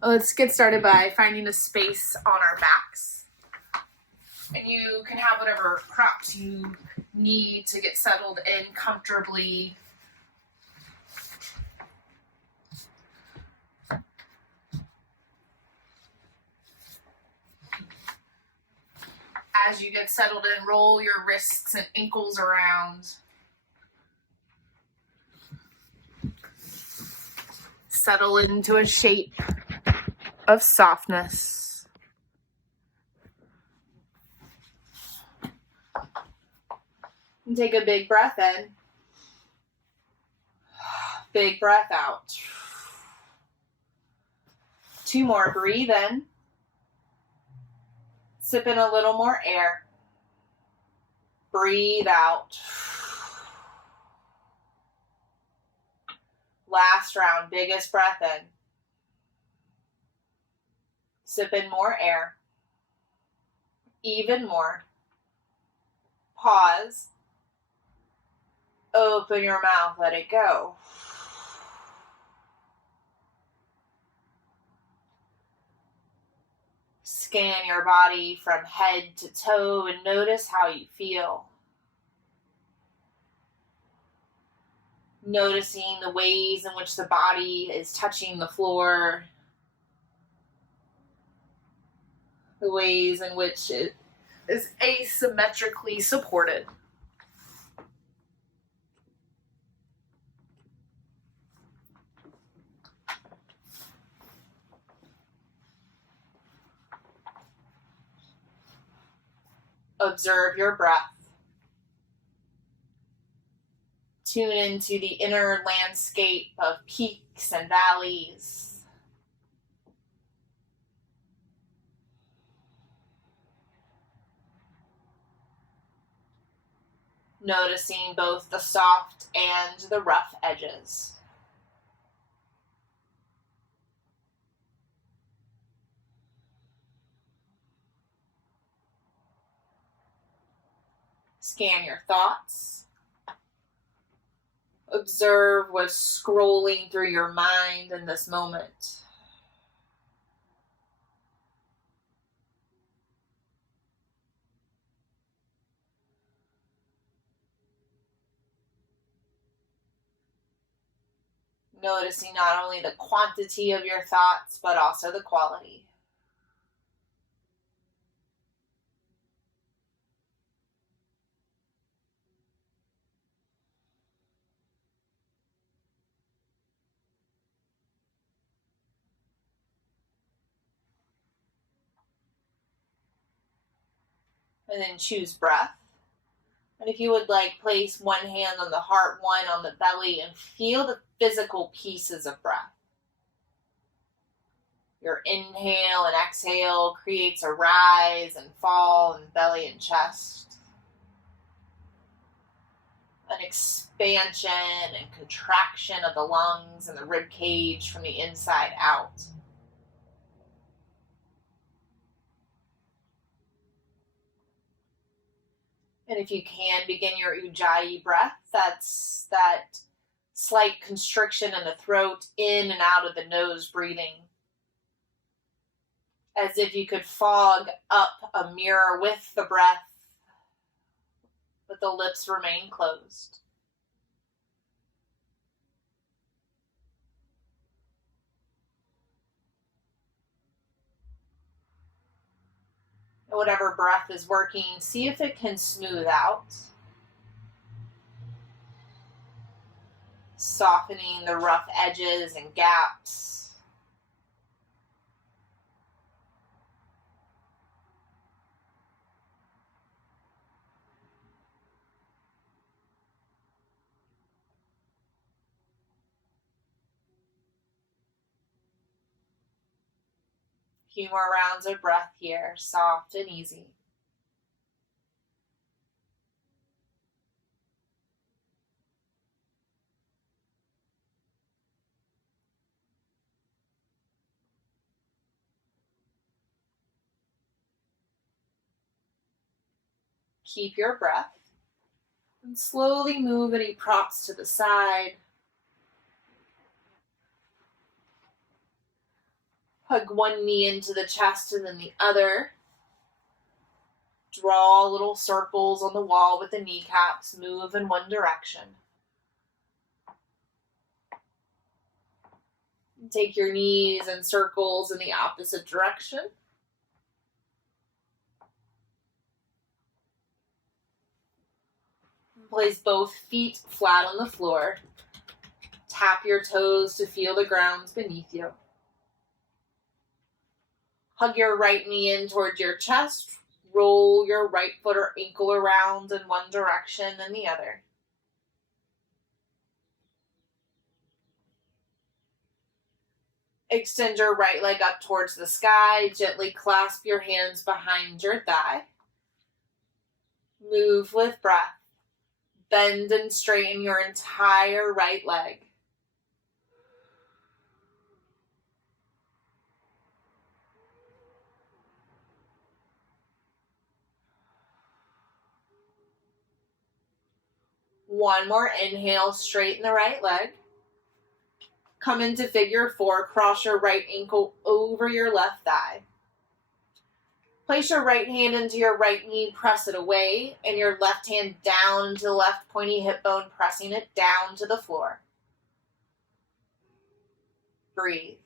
Let's get started by finding a space on our backs. And you can have whatever props you need to get settled in comfortably. As you get settled in, roll your wrists and ankles around. Settle into a shape of softness. And take a big breath in. Big breath out. 2 more. Breathe in. Sip in a little more air. Breathe out. Last round, biggest breath in. Sip in more air. Even more. Pause. Open your mouth, let it go. Scan your body from head to toe and notice how you feel. Noticing the ways in which the body is touching the floor. The ways in which it is asymmetrically supported. Observe your breath. Tune into the inner landscape of peaks and valleys. Noticing both the soft and the rough edges. Scan your thoughts. Observe what's scrolling through your mind in this moment. Noticing not only the quantity of your thoughts, but also the quality. And then choose breath. And if you would like, place one hand on the heart, one on the belly, and feel the physical pieces of breath. Your inhale and exhale creates a rise and fall in belly and chest. An expansion and contraction of the lungs and the rib cage from the inside out. And if you can, begin your Ujjayi breath. That's that slight constriction in the throat, in and out of the nose breathing. As if you could fog up a mirror with the breath, but the lips remain closed. And whatever breath is working, see if it can smooth out. Softening the rough edges and gaps. Few more rounds of breath here, soft and easy. Keep your breath and slowly move any props to the side. Hug one knee into the chest and then the other. Draw little circles on the wall with the kneecaps. Move in one direction. Take your knees in circles in the opposite direction. Place both feet flat on the floor. Tap your toes to feel the ground beneath you. Hug your right knee in towards your chest. Roll your right foot or ankle around in one direction and the other. Extend your right leg up towards the sky. Gently clasp your hands behind your thigh. Move with breath. Bend and straighten your entire right leg. One more inhale, straighten the right leg. Come into figure 4, cross your right ankle over your left thigh. Place your right hand into your right knee, press it away, and your left hand down into the left pointy hip bone, pressing it down to the floor. Breathe.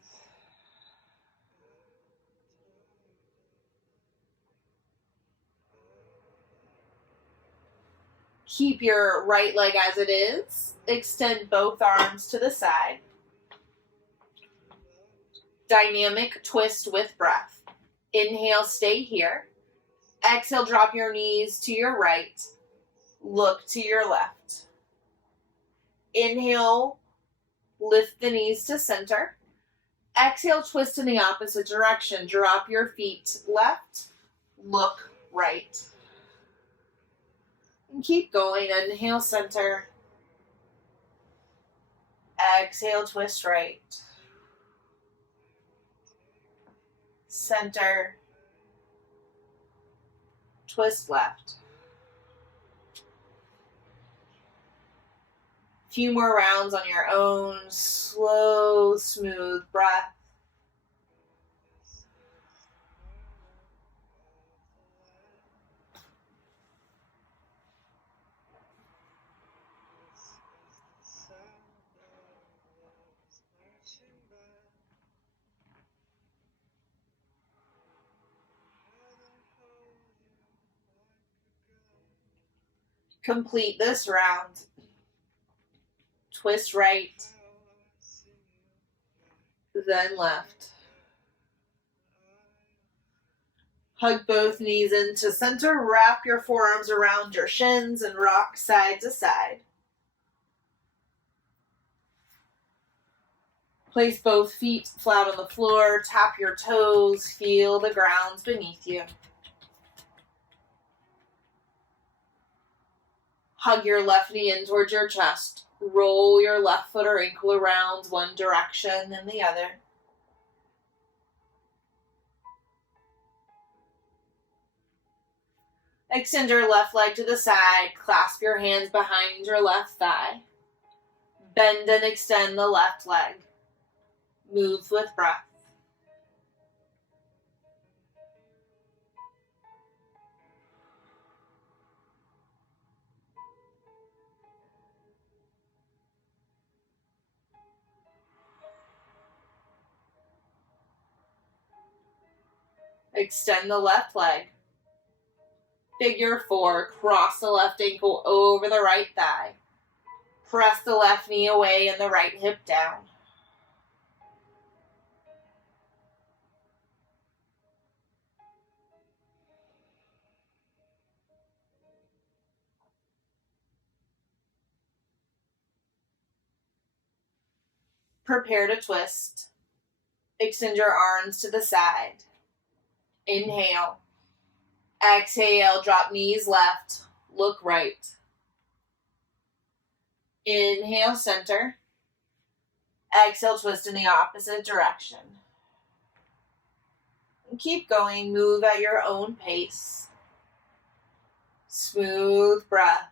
Keep your right leg as it is. Extend both arms to the side. Dynamic twist with breath. Inhale, stay here. Exhale, drop your knees to your right. Look to your left. Inhale, lift the knees to center. Exhale, twist in the opposite direction. Drop your feet left, look right. And keep going. Inhale, center. Exhale, twist right. Center. Twist left. Few more rounds on your own. Slow, smooth breath. Complete this round. Twist right, then left. Hug both knees into center. Wrap your forearms around your shins and rock side to side. Place both feet flat on the floor. Tap your toes. Feel the ground beneath you. Hug your left knee in towards your chest. Roll your left foot or ankle around one direction and the other. Extend your left leg to the side. Clasp your hands behind your left thigh. Bend and extend the left leg. Move with breath. Extend the left leg. Figure 4, cross the left ankle over the right thigh. Press the left knee away and the right hip down. Prepare to twist. Extend your arms to the side. Inhale. Exhale, drop knees left, look right. Inhale, center. Exhale, twist in the opposite direction. And keep going, move at your own pace. Smooth breath.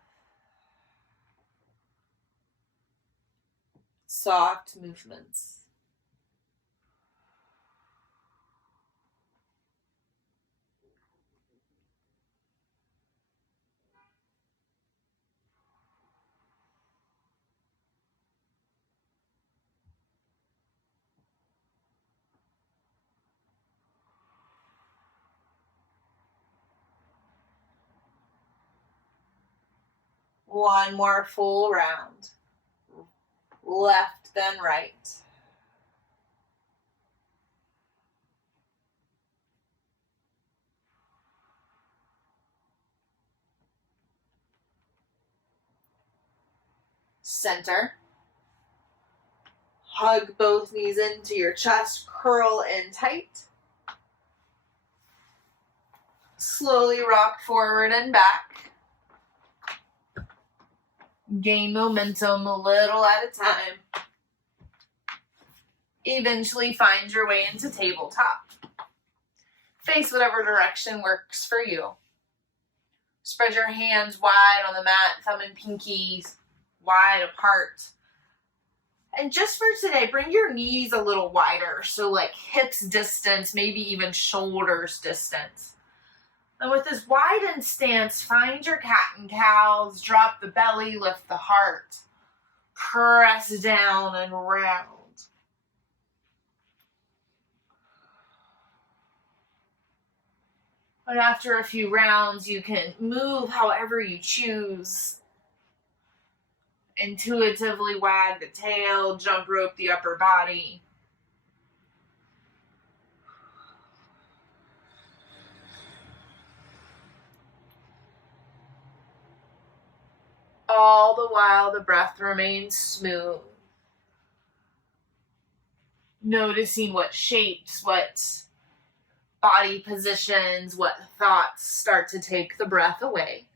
Soft movements. One more full round. Left, then right. Center. Hug both knees into your chest, curl in tight. Slowly rock forward and back. Gain momentum a little at a time. Eventually find your way into tabletop. Face whatever direction works for you. Spread your hands wide on the mat, thumb and pinkies wide apart. And just for today, bring your knees a little wider, so like hips distance, maybe even shoulders distance. And with this widened stance, find your cat and cows, drop the belly, lift the heart, press down and round. But after a few rounds, you can move however you choose. Intuitively wag the tail, jump rope the upper body. All the while, the breath remains smooth. Noticing what shapes, what body positions, what thoughts start to take the breath away.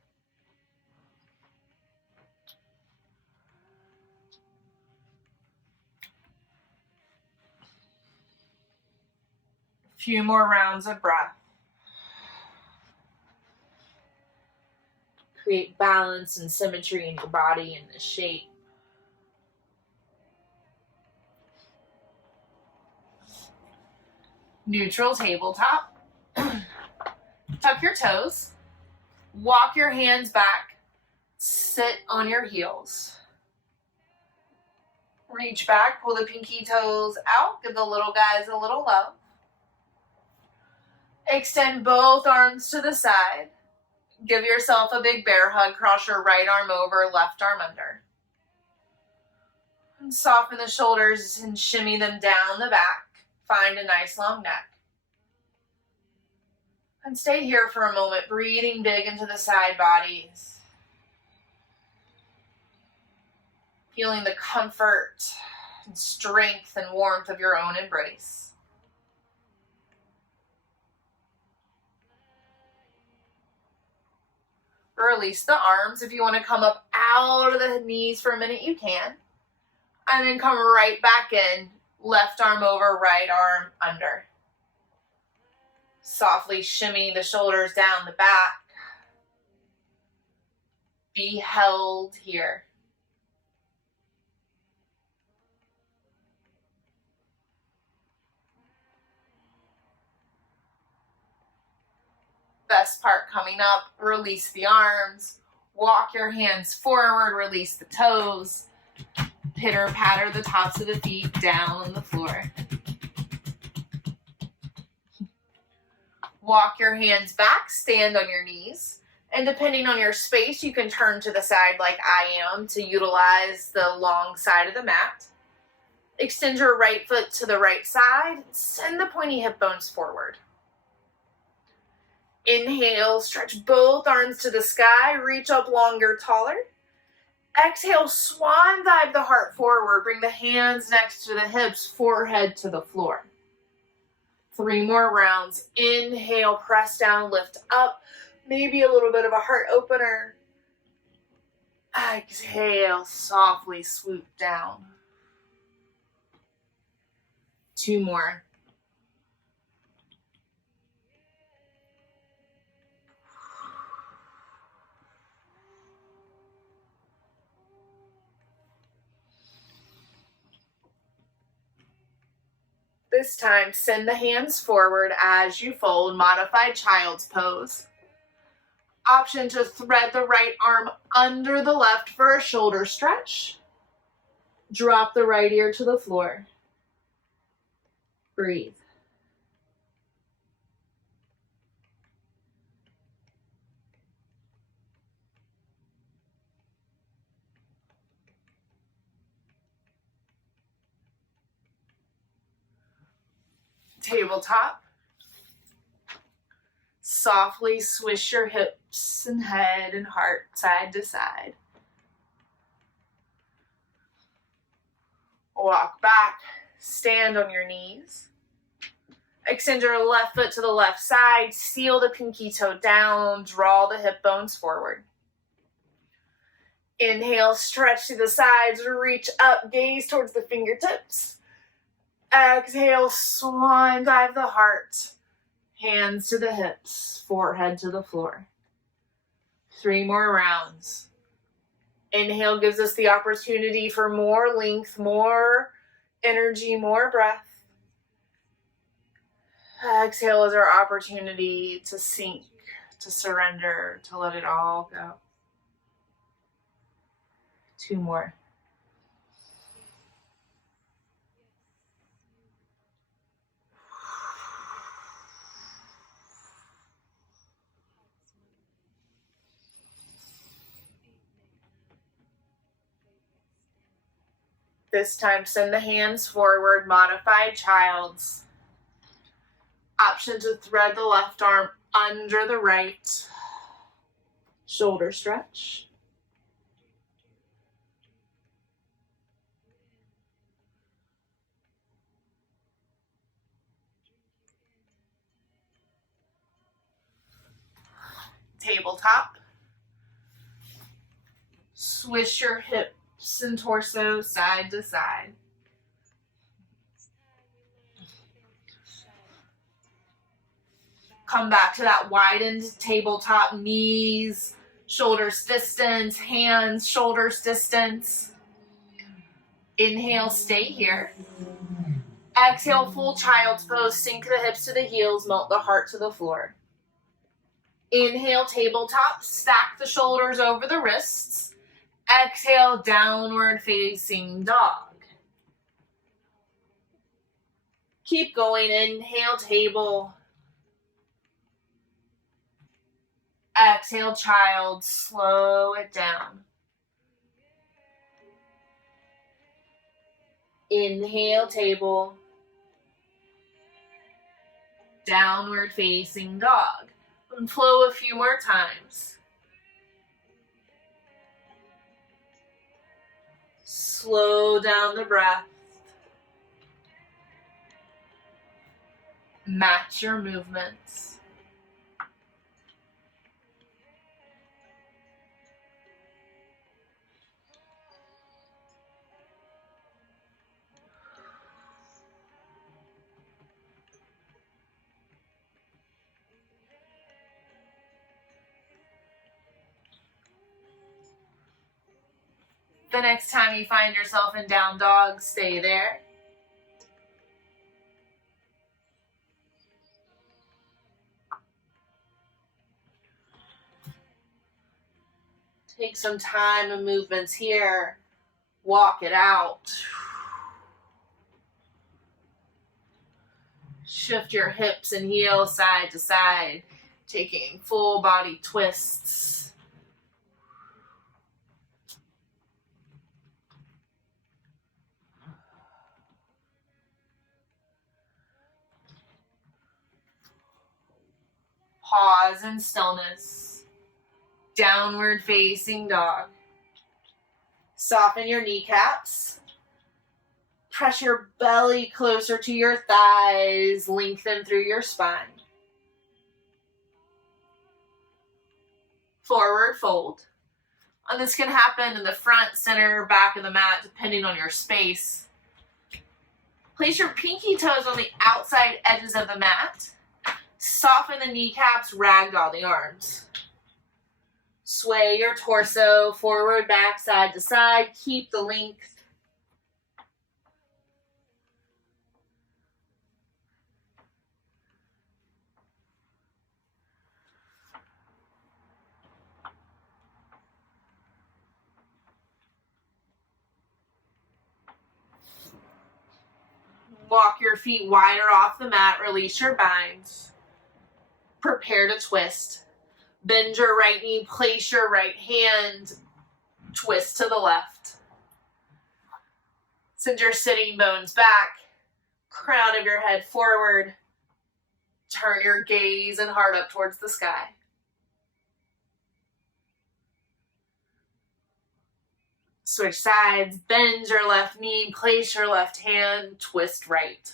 A few more rounds of breath. Create balance and symmetry in your body and the shape. Neutral tabletop. Tuck your toes. Walk your hands back. Sit on your heels. Reach back, pull the pinky toes out. Give the little guys a little love. Extend both arms to the side. Give yourself a big bear hug. Cross your right arm over, left arm under. And soften the shoulders and shimmy them down the back. Find a nice long neck. And stay here for a moment, breathing big into the side bodies. Feeling the comfort and strength and warmth of your own embrace. Release the arms. If you want to come up out of the knees for a minute, you can. And then come right back in. Left arm over, right arm under. Softly shimmy the shoulders down the back. Be held here. Best part coming up, release the arms, walk your hands forward, release the toes, pitter patter the tops of the feet down on the floor. Walk your hands back, stand on your knees, and depending on your space, you can turn to the side like I am to utilize the long side of the mat. Extend your right foot to the right side, send the pointy hip bones forward. Inhale, stretch both arms to the sky, reach up longer, taller. Exhale, swan dive the heart forward, bring the hands next to the hips, forehead to the floor. 3 more rounds. Inhale, press down, lift up, maybe a little bit of a heart opener. Exhale, softly swoop down. 2 more. This time, send the hands forward as you fold, modified child's pose. Option to thread the right arm under the left for a shoulder stretch. Drop the right ear to the floor. Breathe. Tabletop. Softly swish your hips and head and heart side to side. Walk back, stand on your knees. Extend your left foot to the left side, seal the pinky toe down, draw the hip bones forward. Inhale, stretch to the sides, reach up, gaze towards the fingertips. Exhale, swan dive the heart, hands to the hips, forehead to the floor. 3 more rounds. Inhale gives us the opportunity for more length, more energy, more breath. Exhale is our opportunity to sink, to surrender, to let it all go. 2 more. This time, send the hands forward, modified child's. Option to thread the left arm under the right. Shoulder stretch. Tabletop. Swish your hips and torso side to side. Come back to that widened tabletop, knees, shoulders distance, hands, shoulders distance. Inhale, stay here. Exhale, full child's pose, sink the hips to the heels, melt the heart to the floor. Inhale, tabletop, stack the shoulders over the wrists. Exhale, downward facing dog. Keep going, inhale, table. Exhale, child, slow it down. Inhale, table. Downward facing dog. And flow a few more times. Slow down the breath. Match your movements. The next time you find yourself in down dog, stay there. Take some time and movements here. Walk it out. Shift your hips and heels side to side, taking full body twists. Pause in stillness. Downward facing dog. Soften your kneecaps. Press your belly closer to your thighs. Lengthen through your spine. Forward fold. And this can happen in the front, center, back of the mat, depending on your space. Place your pinky toes on the outside edges of the mat. Soften the kneecaps, ragdoll the arms. Sway your torso forward, back, side to side. Keep the length. Walk your feet wider off the mat. Release your binds. Prepare to twist. Bend your right knee, place your right hand, twist to the left. Send your sitting bones back. Crown of your head forward. Turn your gaze and heart up towards the sky. Switch sides, bend your left knee, place your left hand, twist right.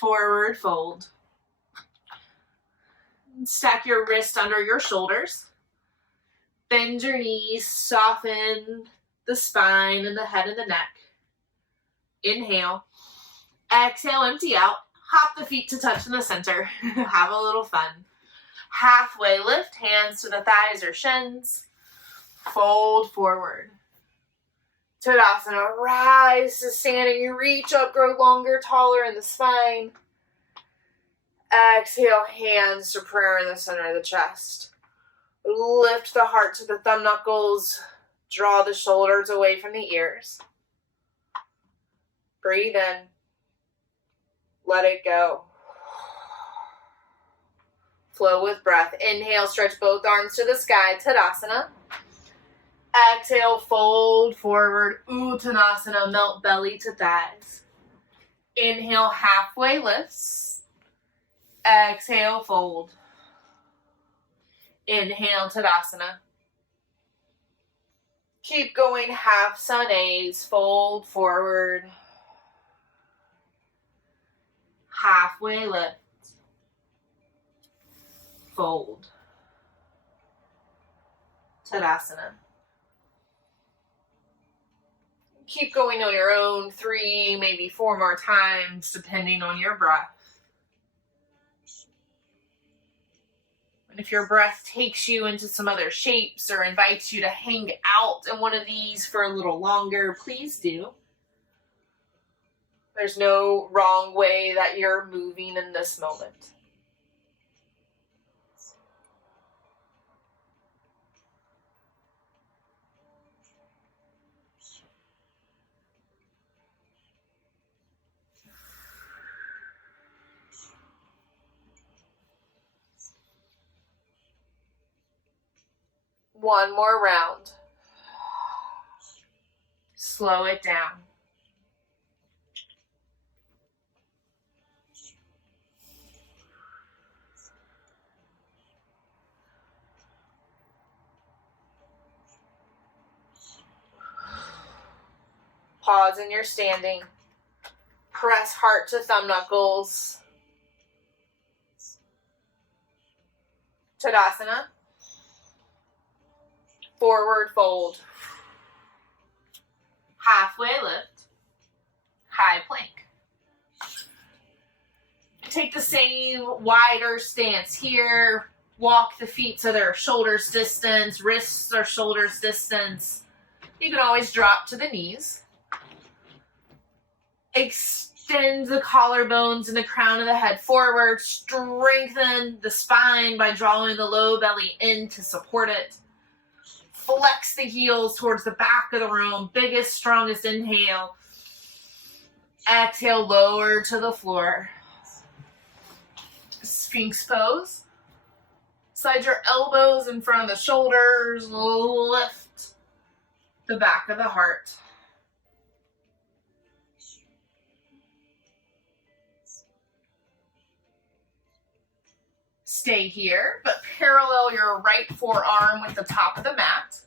Forward fold. Stack your wrist under your shoulders. Bend your knees, soften the spine and the head and the neck. Inhale. Exhale, empty out. Hop the feet to touch in the center. Have a little fun. Halfway lift, hands to the thighs or shins. Fold forward. Tadasana, rise to standing. You reach up, grow longer, taller in the spine. Exhale, hands to prayer in the center of the chest. Lift the heart to the thumb knuckles. Draw the shoulders away from the ears. Breathe in. Let it go. Flow with breath. Inhale, stretch both arms to the sky. Tadasana. Exhale, fold forward. Uttanasana, melt belly to thighs. Inhale, halfway lifts. Exhale, fold. Inhale, Tadasana. Keep going, half sun A's. Fold forward. Halfway lift. Fold. Tadasana. Keep going on your own, 3, maybe 4 more times, depending on your breath. And if your breath takes you into some other shapes or invites you to hang out in one of these for a little longer, please do. There's no wrong way that you're moving in this moment. One more round. Slow it down. Pause in your standing. Press heart to thumb knuckles. Tadasana. Forward fold. Halfway lift. High plank. Take the same wider stance here. Walk the feet so they're shoulders distance, wrists are shoulders distance. You can always drop to the knees. Extend the collarbones and the crown of the head forward. Strengthen the spine by drawing the low belly in to support it. Flex the heels towards the back of the room. Biggest, strongest inhale. Exhale, lower to the floor. Sphinx pose. Slide your elbows in front of the shoulders. Lift the back of the heart. Stay here, but parallel your right forearm with the top of the mat.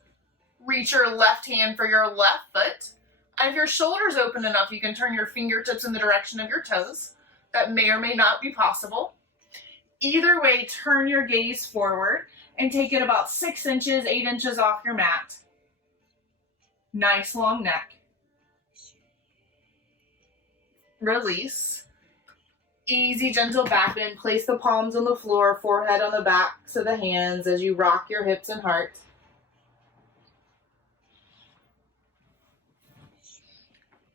Reach your left hand for your left foot. And if your shoulder's open enough, you can turn your fingertips in the direction of your toes. That may or may not be possible. Either way, turn your gaze forward and take it about 6 inches, 8 inches off your mat. Nice long neck. Release. Easy, gentle back bend. Place the palms on the floor, forehead on the backs of the hands as you rock your hips and heart.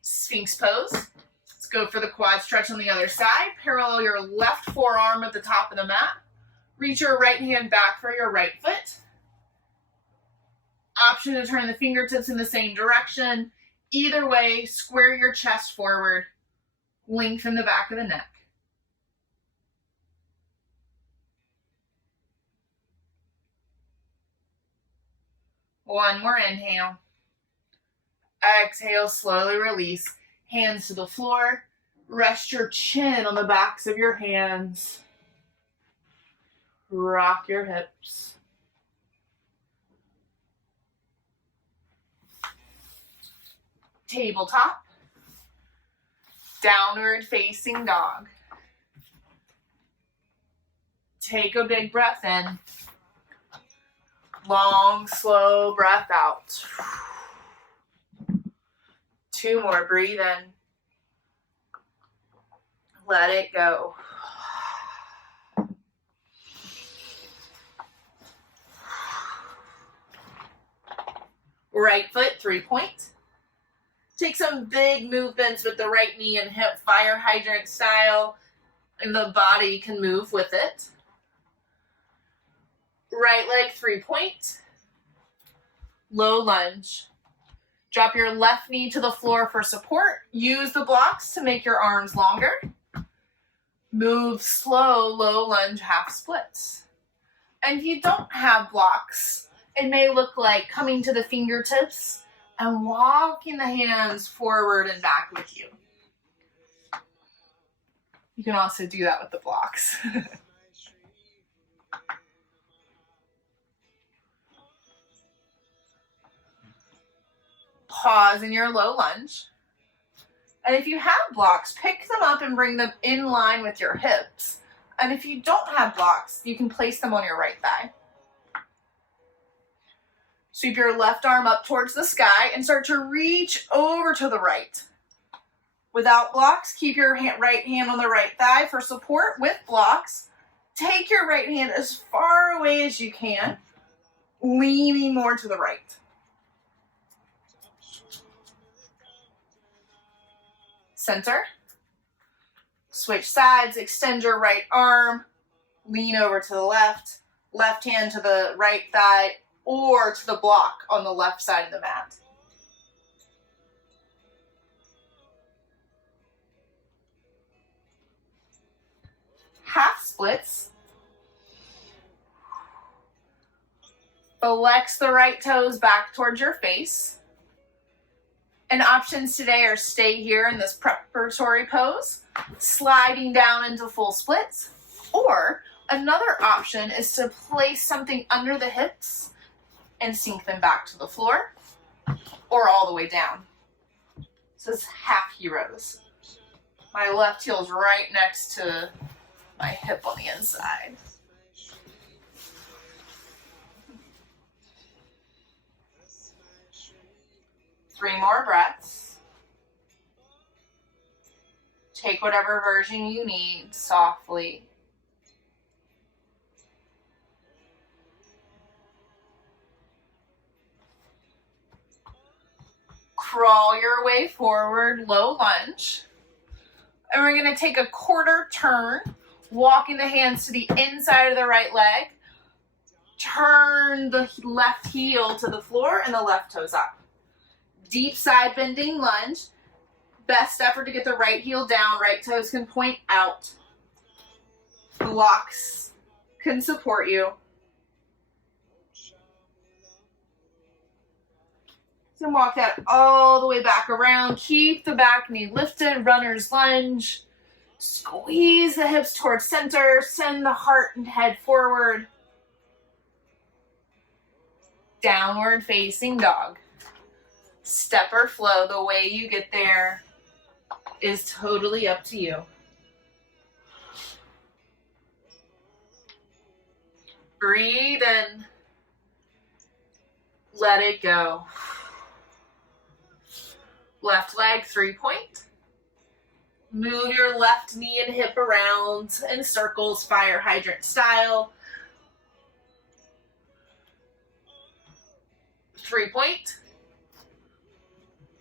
Sphinx pose. Let's go for the quad stretch on the other side. Parallel your left forearm at the top of the mat. Reach your right hand back for your right foot. Option to turn the fingertips in the same direction. Either way, square your chest forward. Lengthen the back of the neck. One more inhale. Exhale, slowly release. Hands to the floor. Rest your chin on the backs of your hands. Rock your hips. Tabletop. Downward facing dog. Take a big breath in. Long, slow breath out. 2 more. Breathe in. Let it go. Right foot, 3-point. Take some big movements with the right knee and hip, fire hydrant style, and the body can move with it. Right leg, 3-point. Low lunge. Drop your left knee to the floor for support. Use the blocks to make your arms longer. Move slow, low lunge, half splits. And if you don't have blocks, it may look like coming to the fingertips and walking the hands forward and back with you. You can also do that with the blocks. Pause in your low lunge. And if you have blocks, pick them up and bring them in line with your hips. And if you don't have blocks, you can place them on your right thigh. Sweep your left arm up towards the sky and start to reach over to the right. Without blocks, keep your right hand on the right thigh for support. With blocks, take your right hand as far away as you can, leaning more to the right. Center. Switch sides, extend your right arm, lean over to the left hand to the right thigh, or to the block on the left side of the mat. Half splits. Flex the right toes back towards your face. And options today are stay here in this preparatory pose, sliding down into full splits, or another option is to place something under the hips and sink them back to the floor, or all the way down. This is half heroes. My left heel is right next to my hip on the inside. Three more breaths. Take whatever version you need softly. Crawl your way forward, low lunge. And we're going to take a quarter turn, walking the hands to the inside of the right leg. Turn the left heel to the floor and the left toes up. Deep side bending lunge. Best effort to get the right heel down. Right toes can point out. Blocks can support you. So walk that all the way back around. Keep the back knee lifted. Runner's lunge. Squeeze the hips towards center. Send the heart and head forward. Downward facing dog. Step or flow, the way you get there is totally up to you. Breathe in. Let it go. Left leg, 3-point. Move your left knee and hip around in circles, fire hydrant style. 3-point.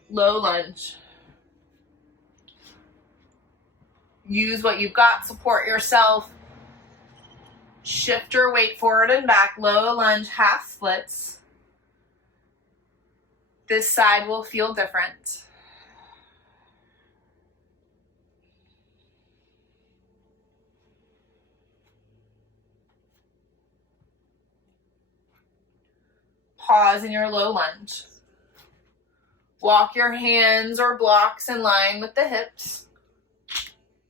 Low lunge. Use what you've got, support yourself. Shift your weight forward and back, low lunge, half splits. This side will feel different. Pause in your low lunge. Walk your hands or blocks in line with the hips,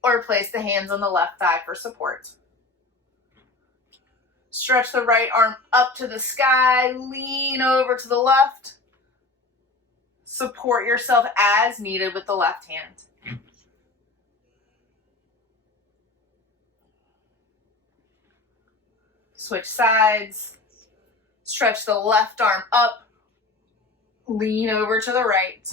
or place the hands on the left thigh for support. Stretch the right arm up to the sky, lean over to the left. Support yourself as needed with the left hand. Switch sides. Stretch the left arm up. Lean over to the right.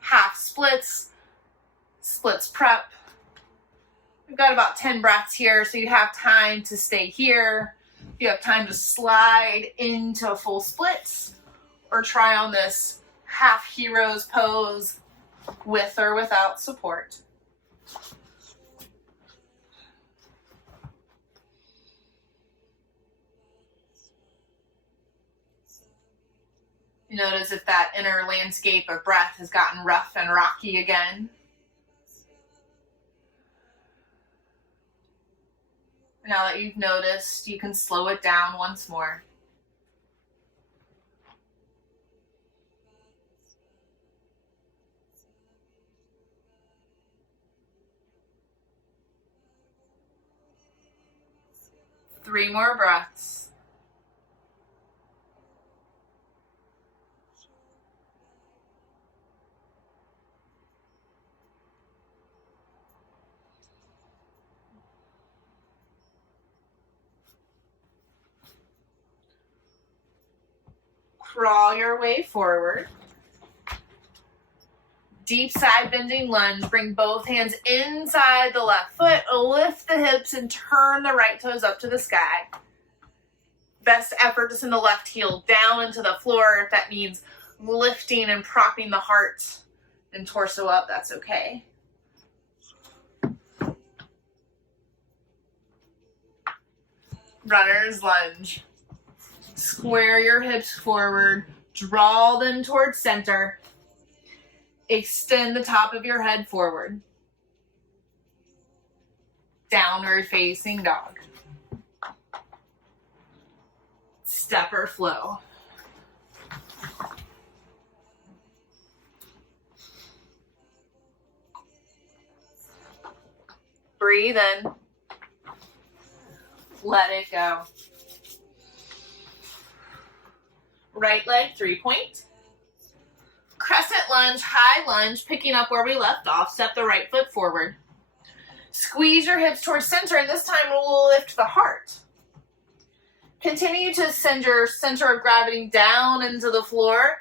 Half splits, splits prep. We've got about 10 breaths here, so you have time to stay here. You have time to slide into full splits or try on this half heroes pose with or without support. Notice if that inner landscape of breath has gotten rough and rocky again. Now that you've noticed, you can slow it down once more. Three more breaths. Crawl your way forward. Deep side bending lunge. Bring both hands inside the left foot. Lift the hips and turn the right toes up to the sky. Best effort to send the left heel down into the floor. If that means lifting and propping the heart and torso up, that's okay. Runner's lunge. Square your hips forward, draw them towards center. Extend the top of your head forward. Downward facing dog. Step or flow. Breathe in. Let it go. Right leg 3-point. Crescent lunge, high lunge, picking up where we left off. Step the right foot forward. Squeeze your hips towards center, and this time we'll lift the heart. Continue to send your center of gravity down into the floor.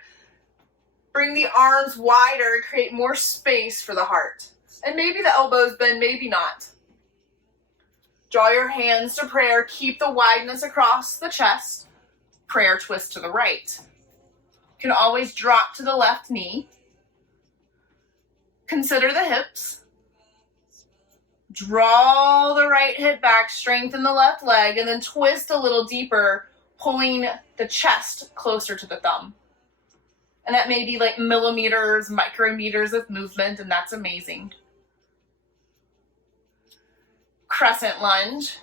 Bring the arms wider, create more space for the heart. And maybe the elbows bend, maybe not. Draw your hands to prayer. Keep the wideness across the chest. Prayer twist to the right. You can always drop to the left knee. Consider the hips. Draw the right hip back, strengthen the left leg, and then twist a little deeper, pulling the chest closer to the thumb. And that may be like millimeters, micrometers of movement, and that's amazing. Crescent lunge.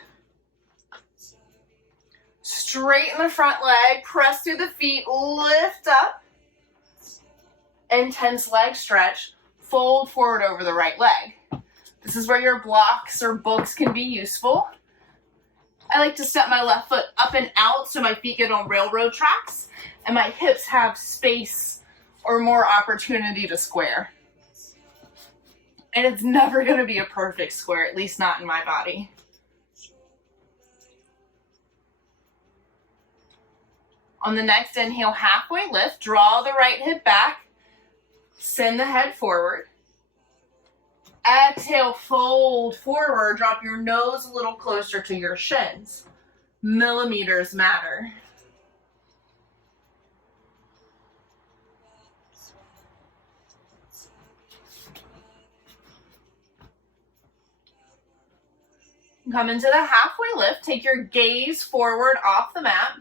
Straighten the front leg, press through the feet, lift up. Intense leg stretch, fold forward over the right leg. This is where your blocks or books can be useful. I like to step my left foot up and out so my feet get on railroad tracks and my hips have space or more opportunity to square. And it's never going to be a perfect square, at least not in my body. On the next inhale, halfway lift, draw the right hip back, send the head forward. Exhale, fold forward, drop your nose a little closer to your shins. Millimeters matter. Come into the halfway lift, take your gaze forward off the mat.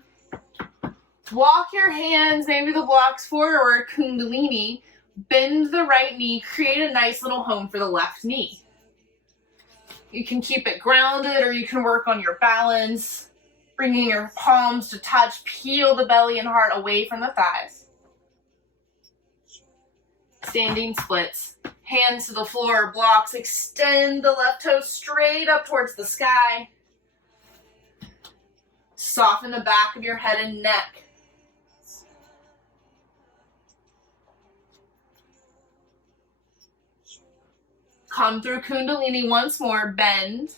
Walk your hands, maybe the blocks forward, kundalini. Bend the right knee, create a nice little home for the left knee. You can keep it grounded or you can work on your balance, bringing your palms to touch, peel the belly and heart away from the thighs. Standing splits, hands to the floor, blocks, extend the left toe straight up towards the sky. Soften the back of your head and neck. Come through Kundalini once more, bend,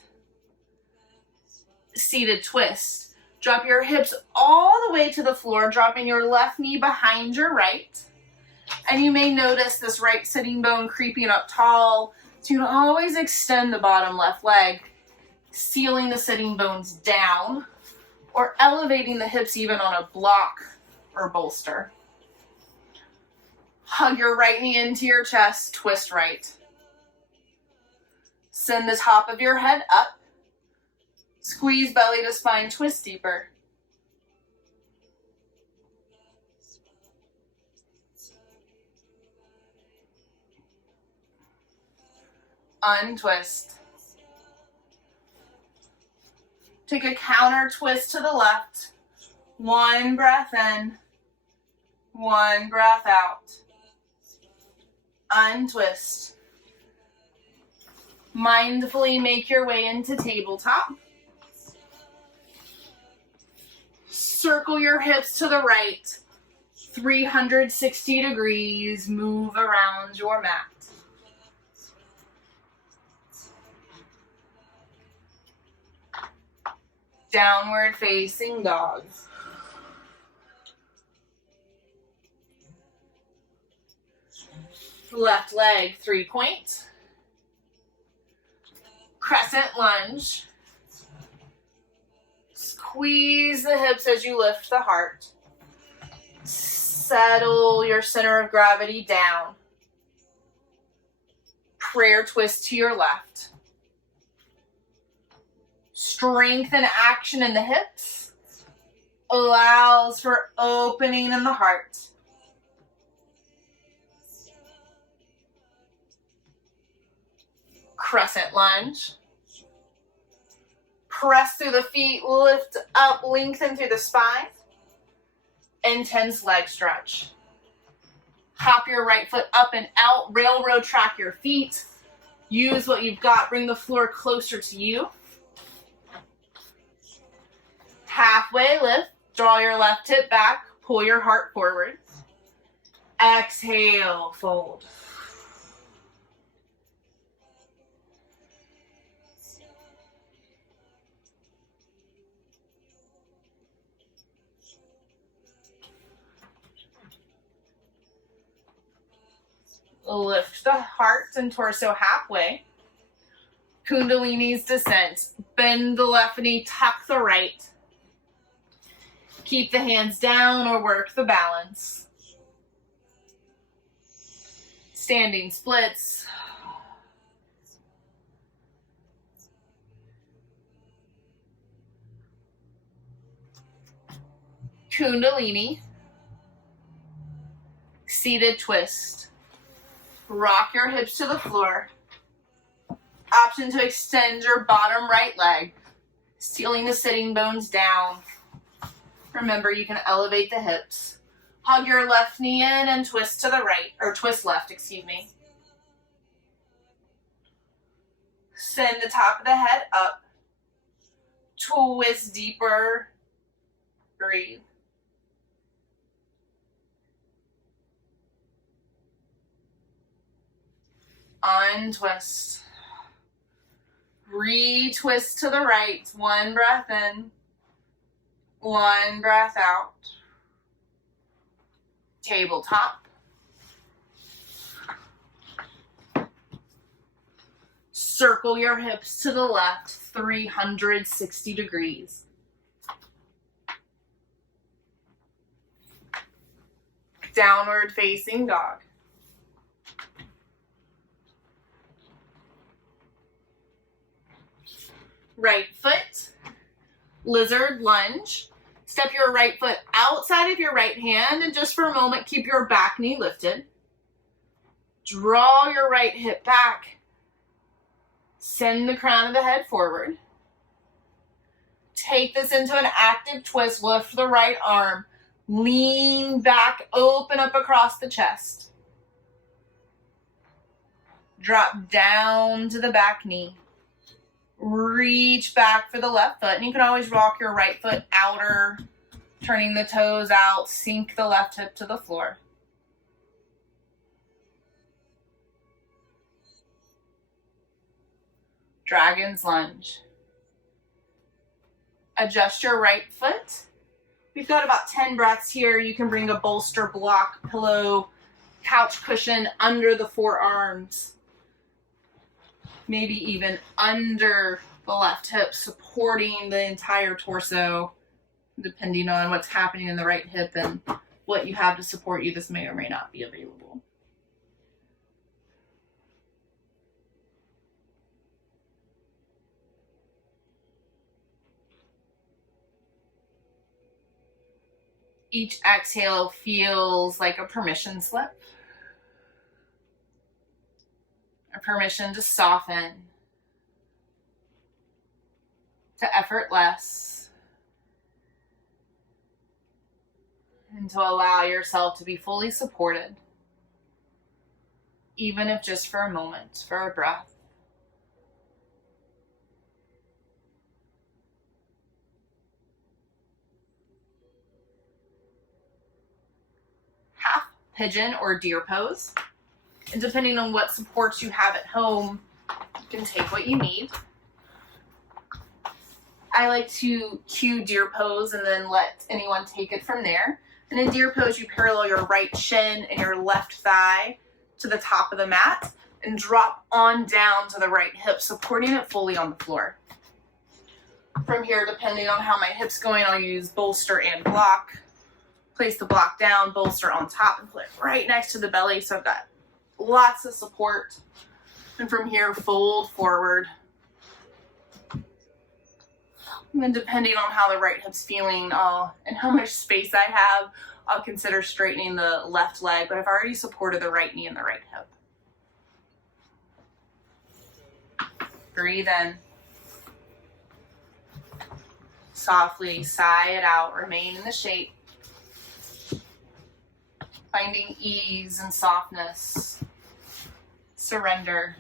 seated twist. Drop your hips all the way to the floor, dropping your left knee behind your right. And you may notice this right sitting bone creeping up tall. So you can always extend the bottom left leg, sealing the sitting bones down, or elevating the hips even on a block or bolster. Hug your right knee into your chest, twist right. Send the top of your head up. Squeeze belly to spine, twist deeper. Untwist. Take a counter twist to the left. One breath in, one breath out. Untwist. Mindfully make your way into tabletop. Circle your hips to the right. 360 degrees. Move around your mat. Downward facing dog. Left leg 3-point. Crescent lunge. Squeeze the hips as you lift the heart. Settle your center of gravity down. Prayer twist to your left. Strength and action in the hips allows for opening in the heart. Crescent lunge. Press through the feet, lift up, lengthen through the spine. Intense leg stretch. Hop your right foot up and out, railroad track your feet. Use what you've got, bring the floor closer to you. Halfway lift, draw your left hip back, pull your heart forward. Exhale, fold. Lift the heart and torso halfway. Kundalini's descent. Bend the left knee, tuck the right. Keep the hands down or work the balance. Standing splits. Kundalini. Seated twist. Rock your hips to the floor. Option to extend your bottom right leg, sealing the sitting bones down. Remember, you can elevate the hips. Hug your left knee in and twist to the right, or twist left, excuse me. Send the top of the head up. Twist deeper. Breathe. Untwist. Retwist to the right. One breath in. One breath out. Tabletop. Circle your hips to the left, 360 degrees. Downward facing dog. Right foot, lizard lunge. Step your right foot outside of your right hand and just for a moment keep your back knee lifted. Draw your right hip back. Send the crown of the head forward. Take this into an active twist. Lift the right arm. Lean back, open up across the chest. Drop down to the back knee. Reach back for the left foot. And you can always rock your right foot outer, turning the toes out. Sink the left hip to the floor. Dragon's lunge. Adjust your right foot. We've got about 10 breaths here. You can bring a bolster, block, pillow, couch cushion under the forearms. Maybe even under the left hip, supporting the entire torso, depending on what's happening in the right hip and what you have to support you. This may or may not be available. Each exhale feels like a permission slip. A permission to soften, to effortless, and to allow yourself to be fully supported, even if just for a moment, for a breath. Half pigeon or deer pose. And depending on what supports you have at home, you can take what you need. I like to cue deer pose and then let anyone take it from there. And in deer pose, you parallel your right shin and your left thigh to the top of the mat and drop on down to the right hip, supporting it fully on the floor. From here, depending on how my hip's going, I'll use bolster and block. Place the block down, bolster on top, and put it right next to the belly, so I've got lots of support. And from here, fold forward. And then depending on how the right hip's feeling and how much space I have, I'll consider straightening the left leg, but I've already supported the right knee and the right hip. Breathe in. Softly sigh it out, remain in the shape. Finding ease and softness. Surrender.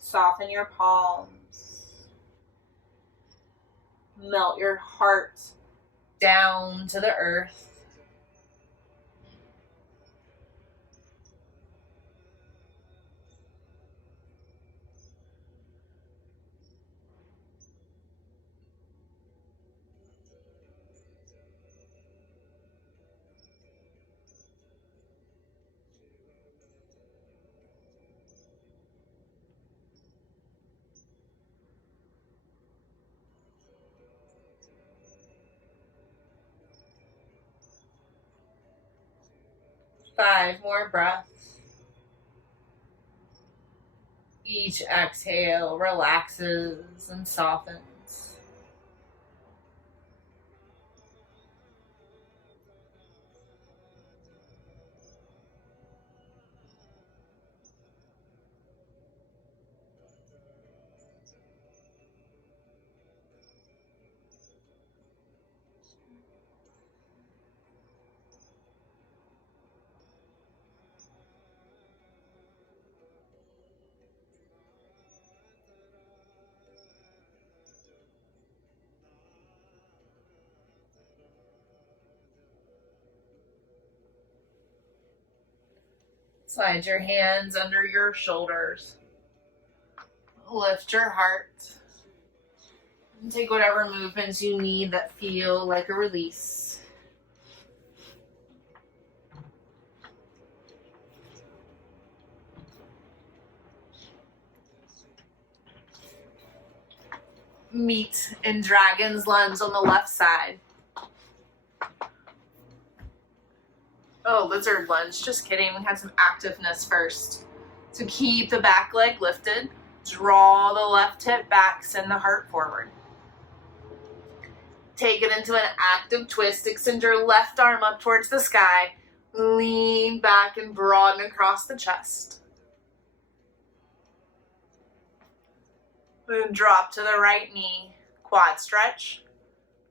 Soften your palms. Melt your heart down to the earth. Five more breaths. Each exhale relaxes and softens. Slide your hands under your shoulders. Lift your heart. And take whatever movements you need that feel like a release. Meet in Dragon's Lunge on the left side. Oh, lizard lunge. Just kidding. We had some activeness first. So keep the back leg lifted. Draw the left hip back. Send the heart forward. Take it into an active twist. Extend your left arm up towards the sky. Lean back and broaden across the chest. Then drop to the right knee. Quad stretch.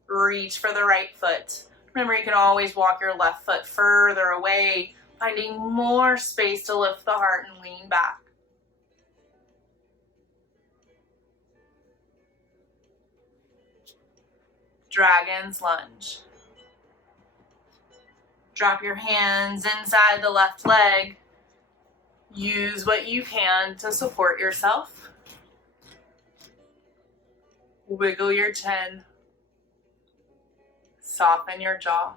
Reach for the right foot. Remember, you can always walk your left foot further away, finding more space to lift the heart and lean back. Dragon's lunge. Drop your hands inside the left leg. Use what you can to support yourself. Wiggle your chin. Soften your jaw.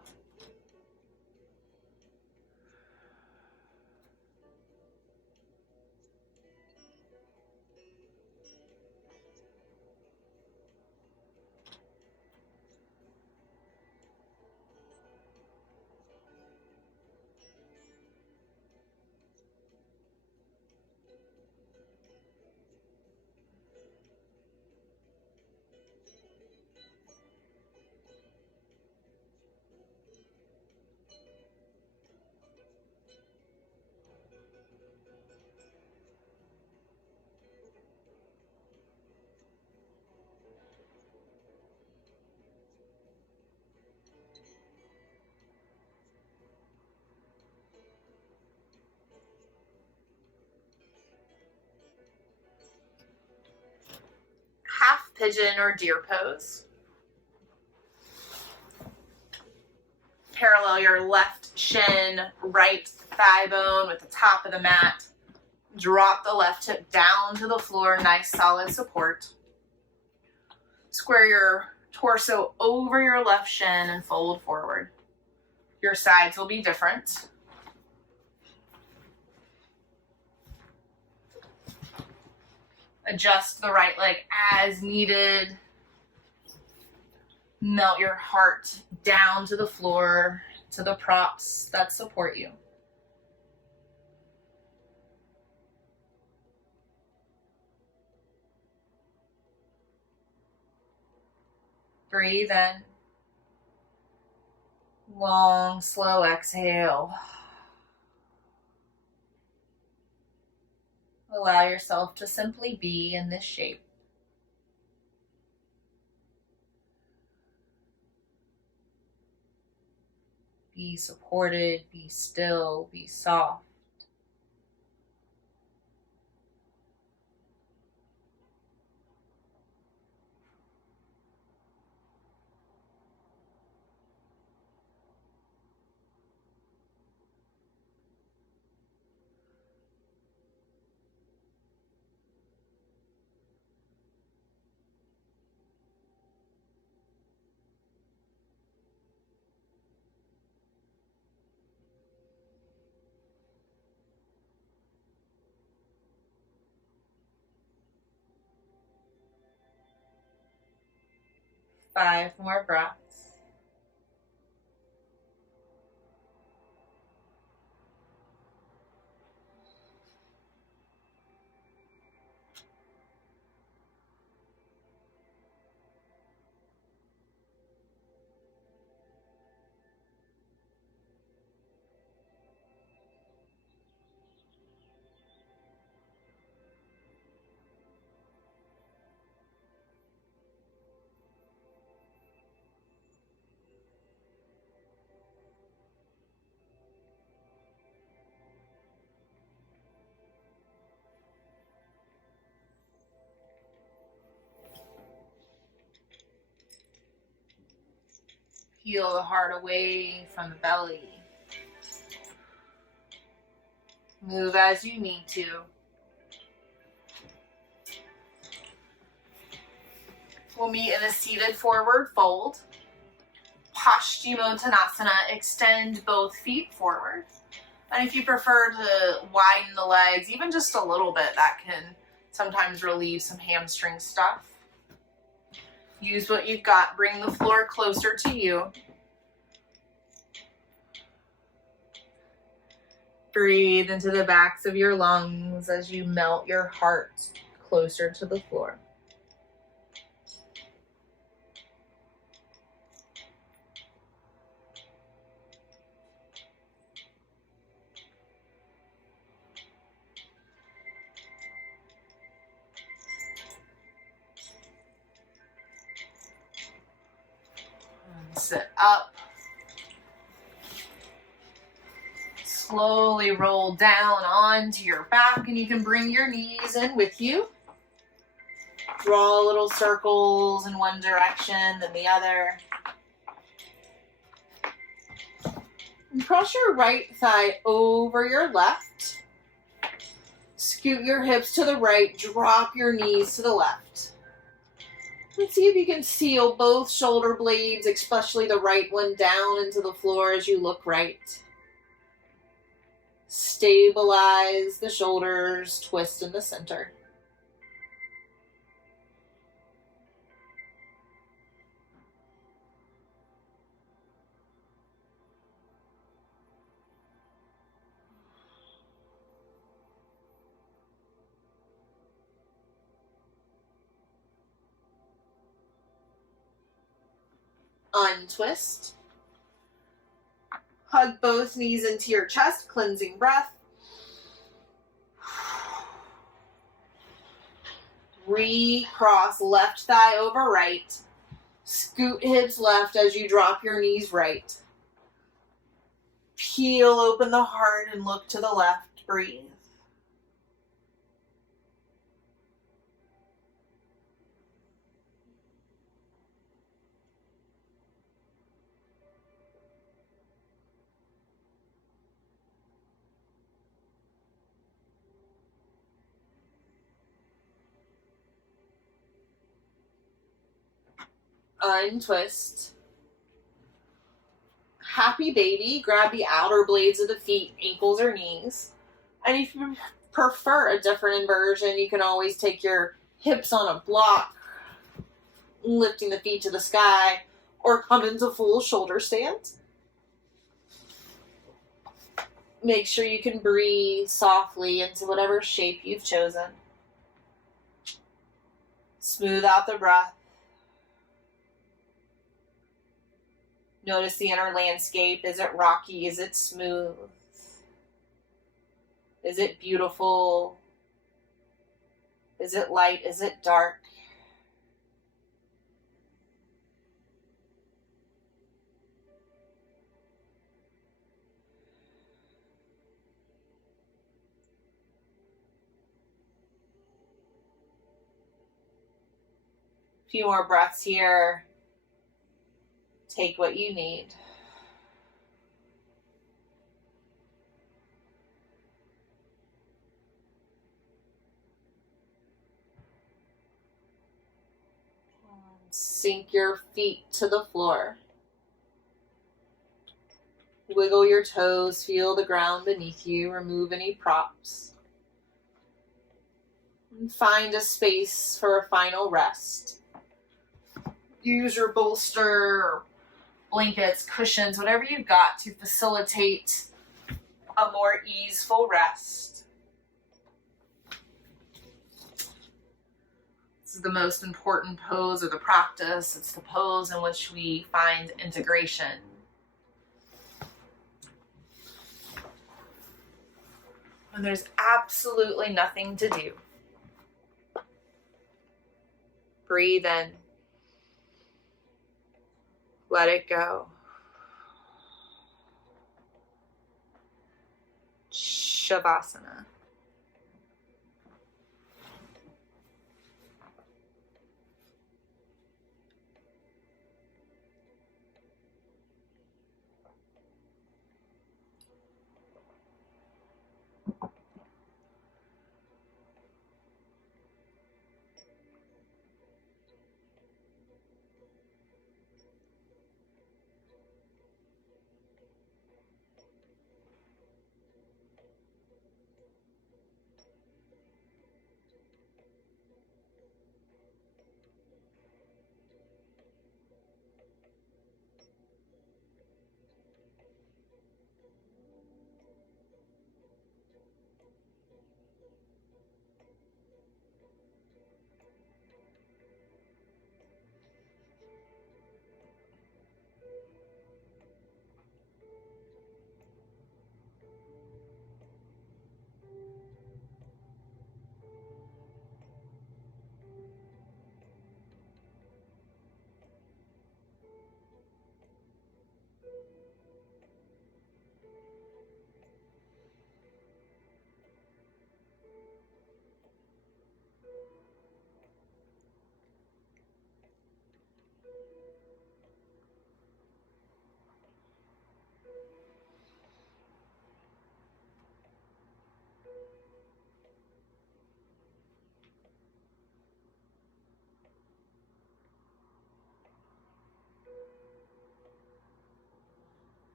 Half pigeon or deer pose. Parallel your left shin, right thigh bone with the top of the mat. Drop the left hip down to the floor, nice solid support. Square your torso over your left shin and fold forward. Your sides will be different. Adjust the right leg as needed. Melt your heart down to the floor, to the props that support you. Breathe in. Long, slow exhale. Allow yourself to simply be in this shape. Be supported, be still, be soft. Five more breaths. Peel the heart away from the belly. Move as you need to. We'll meet in a seated forward fold. Paschimottanasana, extend both feet forward. And if you prefer to widen the legs, even just a little bit, that can sometimes relieve some hamstring stuff. Use what you've got. Bring the floor closer to you. Breathe into the backs of your lungs as you melt your heart closer to the floor. And sit up. Slowly roll down onto your back, and you can bring your knees in with you. Draw little circles in one direction, then the other. And cross your right thigh over your left. Scoot your hips to the right, drop your knees to the left. And see if you can seal both shoulder blades, especially the right one, down into the floor as you look right. Stabilize the shoulders, twist in the center. Untwist. Hug both knees into your chest, cleansing breath. Recross left thigh over right. Scoot hips left as you drop your knees right. Peel open the heart and look to the left. Breathe. Untwist. Happy baby, grab the outer blades of the feet, ankles or knees. And if you prefer a different inversion, you can always take your hips on a block, lifting the feet to the sky, or come into full shoulder stand. Make sure you can breathe softly into whatever shape you've chosen. Smooth out the breath. Notice the inner landscape. Is it rocky? Is it smooth? Is it beautiful? Is it light? Is it dark? A few more breaths here. Take what you need. Sink your feet to the floor. Wiggle your toes, feel the ground beneath you, remove any props. And find a space for a final rest. Use your bolster, blankets, cushions, whatever you've got to facilitate a more easeful rest. This is the most important pose of the practice. It's the pose in which we find integration. And there's absolutely nothing to do. Breathe in. Let it go. Shavasana.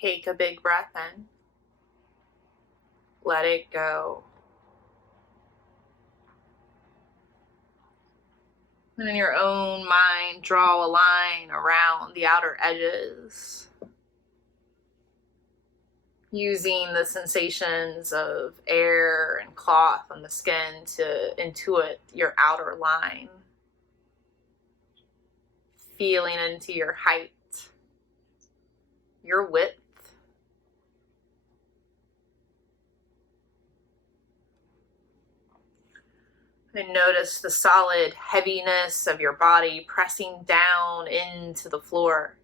Take a big breath in. Let it go. And in your own mind, draw a line around the outer edges, using the sensations of air and cloth on the skin to intuit your outer line. Feeling into your height, your width. And notice the solid heaviness of your body pressing down into the floor.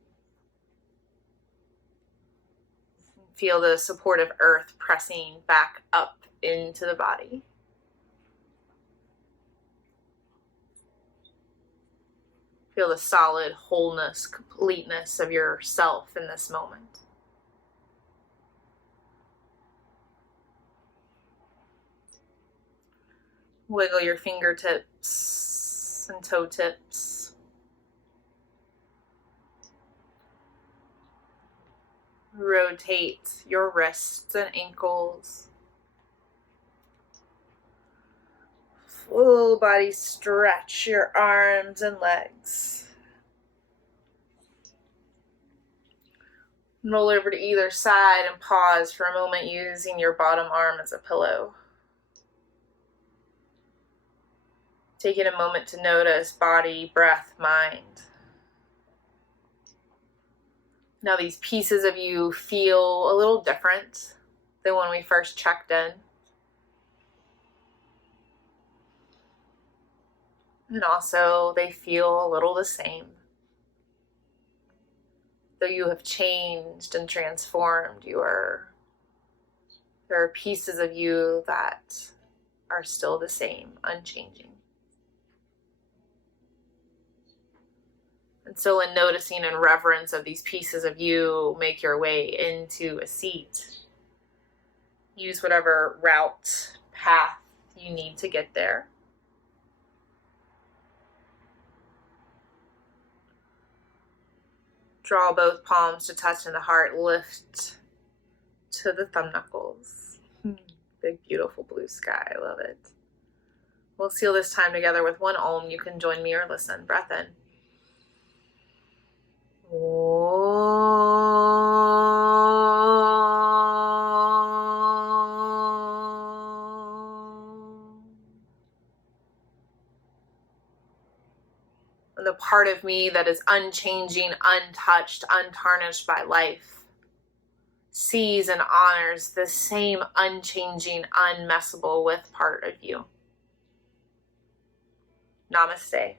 Feel the supportive earth pressing back up into the body. Feel the solid wholeness, completeness of yourself in this moment. Wiggle your fingertips and toe tips. Rotate your wrists and ankles. Full body stretch your arms and legs. Roll over to either side and pause for a moment using your bottom arm as a pillow. Taking a moment to notice body, breath, mind. Now these pieces of you feel a little different than when we first checked in. And also they feel a little the same. Though you have changed and transformed, there are pieces of you that are still the same, unchanging. And so in noticing and reverence of these pieces of you, make your way into a seat. Use whatever route, path you need to get there. Draw both palms to touch in the heart. Lift to the thumb knuckles. Big, beautiful blue sky. I love it. We'll seal this time together with one Om. You can join me or listen. Breath in. And the part of me that is unchanging, untouched, untarnished by life sees and honors the same unchanging, unmessable with part of you. Namaste.